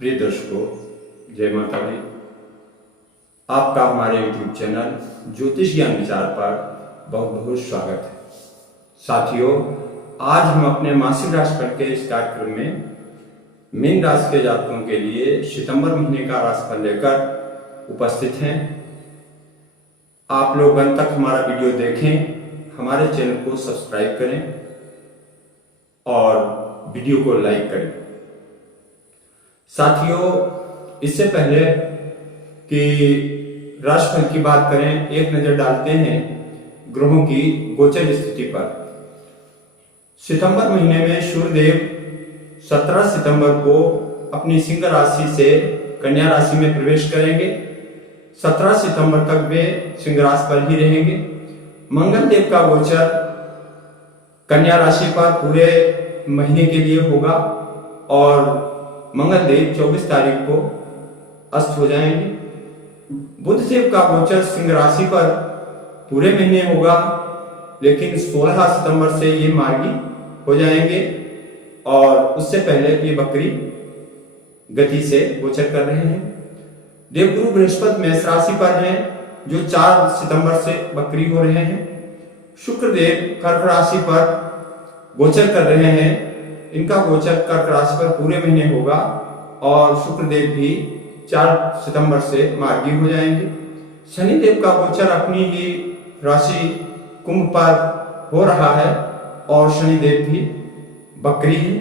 प्रिय दर्शकों, जय माता दी। आपका हमारे YouTube चैनल ज्योतिष ज्ञान विचार पर बहुत बहुत स्वागत है। साथियों, आज हम अपने मासिक राशिफल के इस कार्यक्रम में मीन राशि के जातकों के लिए सितंबर महीने का राशिफल लेकर उपस्थित हैं। आप लोग अंत तक हमारा वीडियो देखें, हमारे चैनल को सब्सक्राइब करें और वीडियो को लाइक करें। साथियों, इससे पहले कि राशिफल की बात करें, एक नजर डालते हैं ग्रहों की गोचर स्थिति पर। सितंबर महीने में सूर्यदेव 17 सितंबर को अपनी सिंह राशि से कन्या राशि में प्रवेश करेंगे। 17 सितंबर तक वे सिंह राशि पर ही रहेंगे। मंगल देव का गोचर कन्या राशि पर पूरे महीने के लिए होगा और मंगल देव 24 तारीख को अस्त हो जाएंगे। बुध देव का गोचर सिंह राशि पर पूरे महीने होगा, लेकिन 16 सितंबर से ये मार्गी हो जाएंगे और उससे पहले ये वक्री गति से गोचर कर रहे हैं। देवगुरु बृहस्पति मेष राशि पर हैं, जो 4 सितंबर से वक्री हो रहे हैं। शुक्र देव कर्क राशि पर गोचर कर रहे हैं। इनका गोचर कर्क राशि पर पूरे महीने होगा और शुक्रदेव भी 4 सितंबर से मार्गी हो जाएंगे। शनिदेव का गोचर अपनी ही राशि कुंभ पर हो रहा है और शनिदेव भी बकरी है।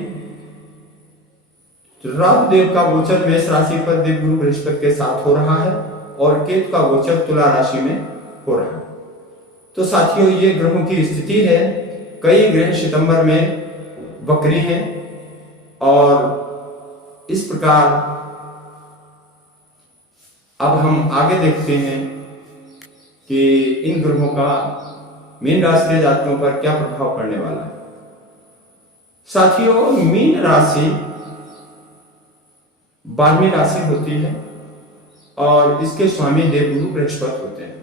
राहु देव का गोचर मेष राशि पर देवगुरु बृहस्पति के साथ हो रहा है और केतु का गोचर तुला राशि में हो रहा है। तो साथियों, ये ग्रहों की स्थिति है। कई ग्रह सितंबर में वक्री हैं और इस प्रकार अब हम आगे देखते हैं कि इन ग्रहों का मीन राशि के जातकों पर क्या प्रभाव पड़ने वाला है। साथियों, मीन राशि 12वीं राशि होती है और इसके स्वामी देवगुरु बृहस्पति होते हैं।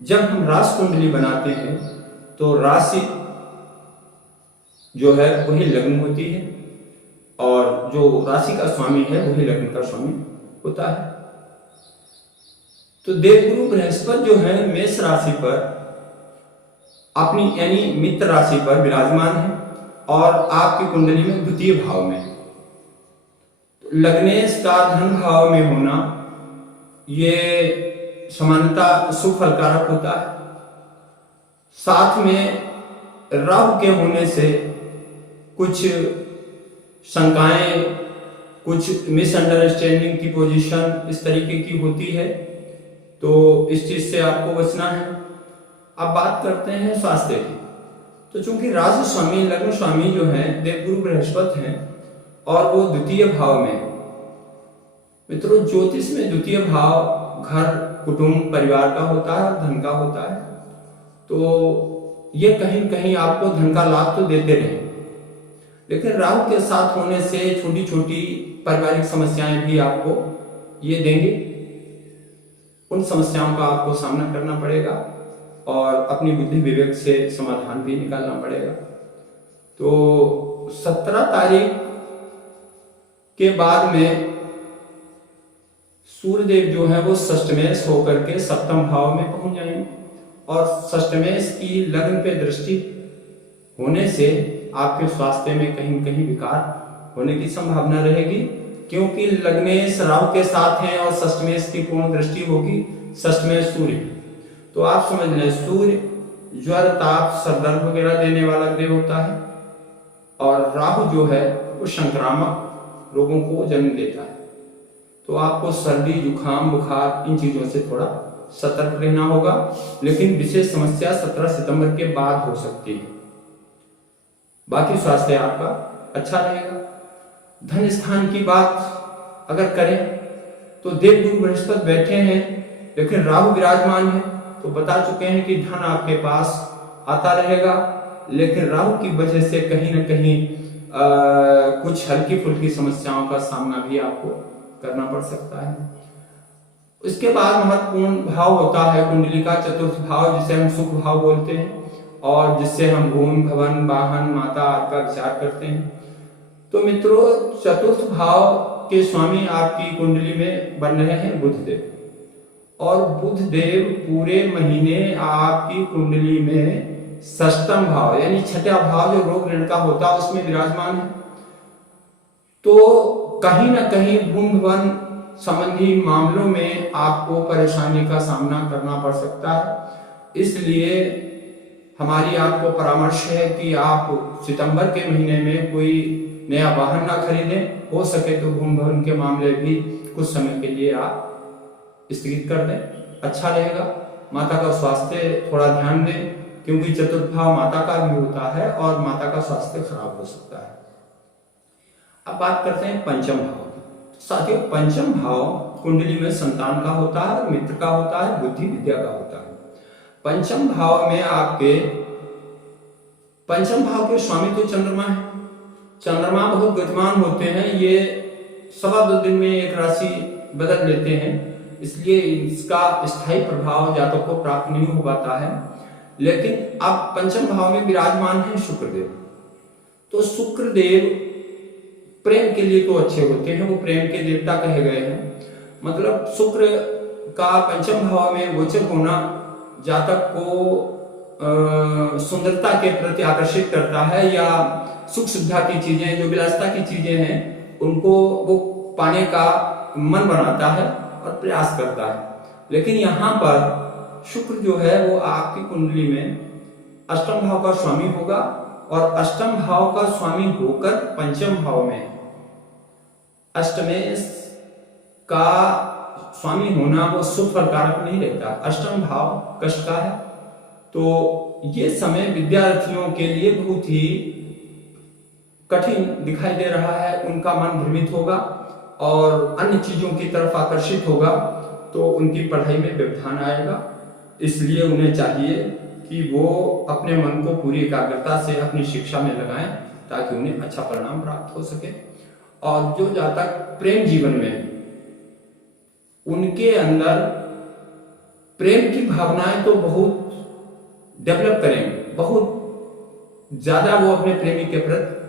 जब हम राशि कुंडली बनाते हैं तो राशि जो है वही लग्न होती है और जो राशि का स्वामी है वही लग्न का स्वामी होता है। तो देवगुरु बृहस्पति जो है मेष राशि पर अपनी यानी मित्र राशि पर विराजमान है और आपकी कुंडली में द्वितीय भाव में। तो लग्नेश का धन भाव में होना ये समानता शुभ फलकारक होता है। साथ में राहु के होने से कुछ शंकाएं, कुछ मिसअंडरस्टैंडिंग की पोजीशन इस तरीके की होती है, तो इस चीज से आपको बचना है। अब बात करते हैं स्वास्थ्य की। तो चूंकि राशि स्वामी लग्न स्वामी जो है देवगुरु बृहस्पति हैं और वो द्वितीय भाव में। मित्रों, ज्योतिष में द्वितीय भाव घर, कुटुंब, परिवार का होता है, धन का होता है। तो ये कहीं कहीं आपको धन का लाभ तो देते रहे, लेकिन राहु के साथ होने से छोटी छोटी पारिवारिक समस्याएं भी आपको ये देंगे। उन समस्याओं का आपको सामना करना पड़ेगा और अपनी बुद्धि विवेक से समाधान भी निकालना पड़ेगा। तो 17 तारीख के बाद में सूर्यदेव जो है वो षष्टमेश होकर के सप्तम भाव में पहुंच जाएंगे और षष्टमेश की लग्न पे दृष्टि होने से आपके स्वास्थ्य में कहीं कहीं विकार होने की संभावना रहेगी, क्योंकि लग्नेश राहु के साथ हैं और षष्टमेश की पूर्ण दृष्टि होगी। षष्टमेश सूर्य, तो आप समझ लें सूर्य ज्वर, ताप, सरदर्द वगैरह देने वाला ग्रह होता है और राहु जो है वो संक्रामक रोगों को जन्म देता है। तो आपको सर्दी, जुकाम, बुखार इन चीजों से थोड़ा सतर्क रहना होगा, लेकिन विशेष समस्या 17 सितंबर के बाद हो सकती है। बाकी स्वास्थ्य आपका अच्छा रहेगा। धन स्थान की बात अगर करें तो देवगुरु बृहस्पति बैठे हैं लेकिन राहु विराजमान है, तो बता चुके हैं कि धन आपके पास आता रहेगा, लेकिन राहु की वजह से कहीं ना कहीं कुछ हल्की फुल्की समस्याओं का सामना भी आपको करना पड़ सकता है। इसके बाद महत्वपूर्ण भाव होता है कुंडली का चतुर्थ भाव, जिसे हम सुख भाव बोलते हैं और जिससे हम भूमि, भवन, वाहन, माता आदि का विचार करते हैं। तो मित्रों, चतुर्थ भाव के स्वामी आपकी कुंडली में बन रहे हैं बुधदेव, और बुधदेव पूरे महीने आपकी कुंडली में षष्ठम भाव यानी छठा भाव जो रोग ऋण का होता है उसमें विराजमान है। तो कहीं ना कहीं भूमि भवन संबंधी मामलों में आपको परेशानी का सामना करना पड़ सकता है। इसलिए हमारी आपको परामर्श है कि आप सितंबर के महीने में कोई नया वाहन ना खरीदें। हो सके तो भूमि भवन के मामले भी कुछ समय के लिए आप स्थगित कर दें, अच्छा रहेगा। माता का स्वास्थ्य थोड़ा ध्यान दें, क्योंकि चतुर्थ भाव माता का भी होता है और माता का स्वास्थ्य खराब हो सकता है। अब बात करते हैं पंचम भाव की। साथियों, पंचम भाव कुंडली में संतान का होता है, मित्र का होता है, बुद्धि विद्या का होता है। पंचम भाव में आपके पंचम भाव के स्वामी तो चंद्रमा है। चंद्रमा बहुत गतिमान होते हैं, ये 2.25 दिन में एक राशि बदल लेते हैं, इसलिए इसका स्थायी प्रभाव जातक को प्राप्त नहीं हो पाता है। लेकिन अब पंचम भाव में विराजमान है शुक्रदेव। तो शुक्रदेव प्रेम के लिए तो अच्छे होते हैं, वो प्रेम के देवता कहे गए हैं। मतलब शुक्र का पंचम भाव में गोचर होना जातक को सुंदरता के प्रति आकर्षित करता है, या सुख सुविधा की चीजें, जो विलासिता की चीजें हैं, उनको वो पाने का मन बनाता है और प्रयास करता है। लेकिन यहाँ पर शुक्र जो है वो आपकी कुंडली में अष्टम भाव का स्वामी होगा, और अष्टम भाव का स्वामी होकर पंचम भाव में अष्टमेश का स्वामी होना वो शुभ फलकारक नहीं रहता। अष्टम भाव कष्ट का है। तो ये समय विद्यार्थियों के लिए बहुत ही कठिन दिखाई दे रहा है। उनका मन भ्रमित होगा और अन्य चीजों की तरफ आकर्षित होगा, तो उनकी पढ़ाई में व्यवधान आएगा। इसलिए उन्हें चाहिए कि वो अपने मन को पूरी एकाग्रता से अपनी शिक्षा में लगाएं, ताकि उन्हें अच्छा परिणाम प्राप्त हो सके। और जो जातक प्रेम जीवन में उनके अंदर प्रेम की भावनाएं तो बहुत डेवलप करेंगे, बहुत ज्यादा वो अपने प्रेमी के प्रति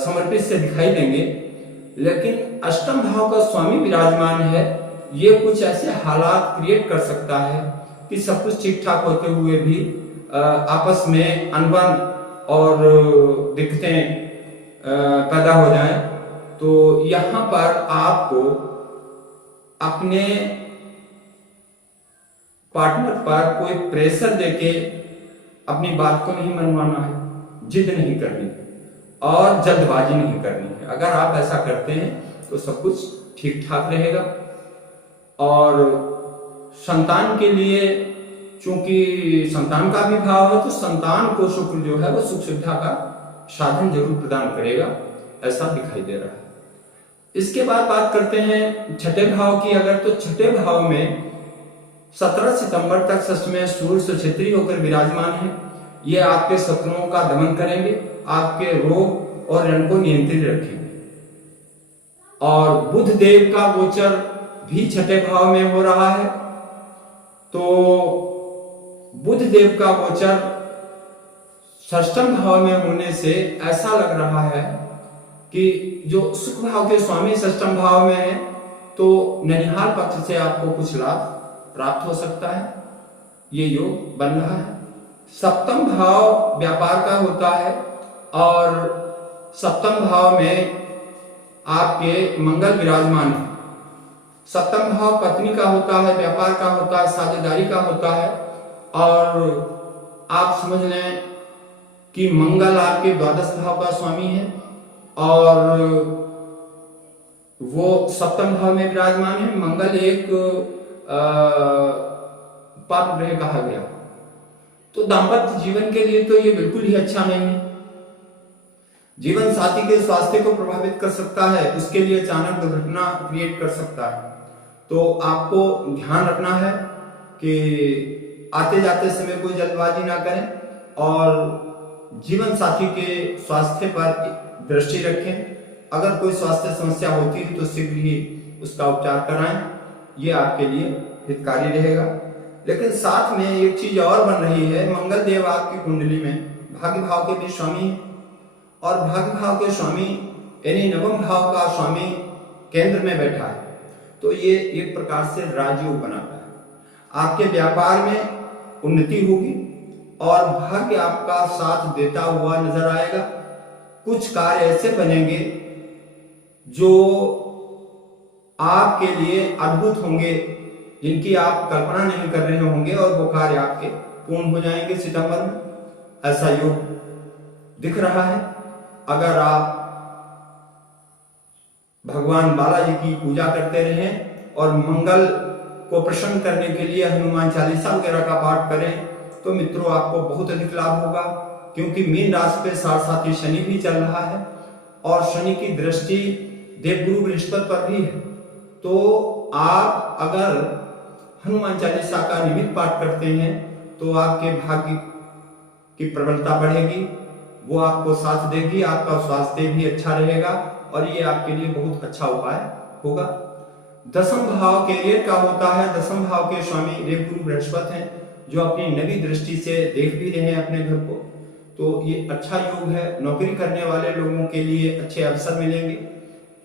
समर्पित से दिखाई देंगे। लेकिन अष्टम भाव का स्वामी विराजमान है, ये कुछ ऐसे हालात क्रिएट कर सकता है कि सब कुछ ठीक ठाक होते हुए भी आपस में अनबन और दिक्कतें पैदा हो जाएं। तो यहाँ पर आपको अपने पार्टनर पर कोई प्रेशर देके अपनी बात को नहीं मनवाना है, जिद नहीं करनी और जल्दबाजी नहीं करनी है। अगर आप ऐसा करते हैं तो सब कुछ ठीक ठाक रहेगा। और संतान के लिए, चूंकि संतान का भी भाव है, तो संतान को शुक्र जो है वो सुख सुविधा का साधन जरूर प्रदान करेगा, ऐसा दिखाई दे रहा है। इसके बाद बात करते हैं छठे भाव की। अगर तो छठे भाव में 17 सितंबर तक षष्ठ में सूर्य क्षेत्रीय होकर विराजमान है। ये आपके शत्रुओं का दमन करेंगे, आपके रोग और ऋण को नियंत्रित रखेंगे। और बुध देव का गोचर भी छठे भाव में हो रहा है। तो बुध देव का गोचर षष्ठम भाव में होने से ऐसा लग रहा है कि जो सुख भाव के स्वामी षष्ठम भाव में है, तो ननिहाल पक्ष से आपको कुछ लाभ प्राप्त हो सकता है, ये योग बन रहा है। सप्तम भाव व्यापार का होता है, और सप्तम भाव में आपके मंगल विराजमान है। सप्तम भाव पत्नी का होता है, व्यापार का होता है, साझेदारी का होता है। और आप समझ लें कि मंगल आपके द्वादश भाव का स्वामी है, और वो सप्तम भाव में विराजमान है। मंगल एक पाप ग्रह कहा गया। तो दाम्पत्य जीवन के लिए तो ये बिल्कुल ही अच्छा नहीं है। जीवन साथी के स्वास्थ्य को प्रभावित कर सकता है, उसके लिए अचानक दुर्घटना क्रिएट कर सकता है। तो आपको ध्यान रखना है कि आते जाते समय कोई जल्दबाजी ना करें, और जीवन साथी के स्वास्थ्य पर दृष्टि रखें। अगर कोई स्वास्थ्य समस्या होती है तो शीघ्र ही उसका उपचार कराएं, ये आपके लिए हितकारी रहेगा। लेकिन साथ में एक चीज और बन रही है, मंगल देव आपकी कुंडली में भाग्य भाव के भी स्वामी है, और भाग्य भाव के स्वामी यानी नवम भाव का स्वामी केंद्र में बैठा है, तो ये एक प्रकार से राजयोग बनाता है। आपके व्यापार में उन्नति होगी और भाग्य आपका साथ देता हुआ नजर आएगा। कुछ कार्य ऐसे बनेंगे जो आपके लिए अद्भुत होंगे, जिनकी आप कल्पना नहीं कर रहे होंगे, और वो कार्य आपके पूर्ण हो जाएंगे सितंबर में। ऐसा योग दिख रहा है। अगर आप भगवान बालाजी की पूजा करते रहें और मंगल को प्रसन्न करने के लिए हनुमान चालीसा वगैरह का पाठ करें, तो मित्रों आपको बहुत अधिक लाभ होगा। क्योंकि मीन राशि पे साथ ही शनि भी चल रहा है और शनि की दृष्टि देवगुरु बृहस्पति पर भी है। तो आप अगर हनुमान चालीसा का नियमित पाठ करते हैं तो आपके भाग्य की प्रबलता बढ़ेगी, वो आपको साथ देगी, आपका स्वास्थ्य भी अच्छा रहेगा और ये आपके लिए बहुत अच्छा उपाय होगा। दसम भाव कैरियर का होता है। दसम भाव के स्वामी देवगुरु बृहस्पति हैं, जो अपनी नवी दृष्टि से देख भी रहे हैं अपने घर को। तो ये अच्छा योग है। नौकरी करने वाले लोगों के लिए अच्छे अवसर मिलेंगे,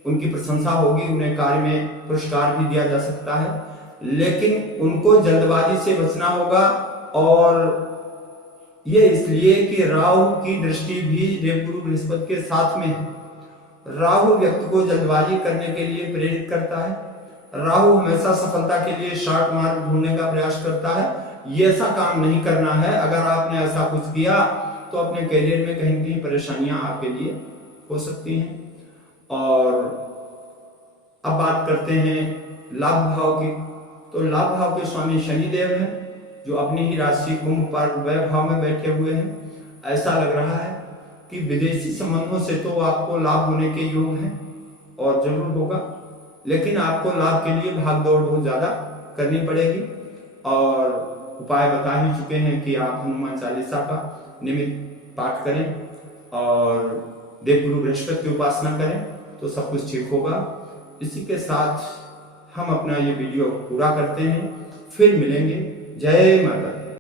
उनकी प्रशंसा होगी, उन्हें कार्य में पुरस्कार भी दिया जा सकता है, लेकिन उनको जल्दबाजी से बचना होगा। और ये इसलिए कि राहु की दृष्टि भी देवगुरु बृहस्पति के साथ में है। राहु व्यक्ति को जल्दबाजी करने के लिए प्रेरित करता है। राहु हमेशा सफलता के लिए शॉर्ट मार्ग ढूंढने का प्रयास करता है। ये ऐसा काम नहीं करना है। अगर आपने ऐसा कुछ किया तो अपने करियर में कहीं कहीं परेशानियां आपके लिए हो सकती हैं। और अब बात करते हैं लाभ भाव की। तो लाभ भाव के स्वामी शनिदेव हैं, जो अपनी ही राशि कुंभ पर व्यय भाव में बैठे हुए हैं। ऐसा लग रहा है कि विदेशी संबंधों से तो आपको लाभ होने के योग हैं और जरूर होगा, लेकिन आपको लाभ के लिए भाग दौड़ बहुत ज्यादा करनी पड़ेगी। और उपाय बता ही चुके हैं कि आप हनुमान चालीसा का नियमित पाठ करें और देवगुरु बृहस्पति की उपासना करें तो सब कुछ ठीक होगा। इसी के साथ हम अपना ये वीडियो पूरा करते हैं, फिर मिलेंगे। जय माता दी।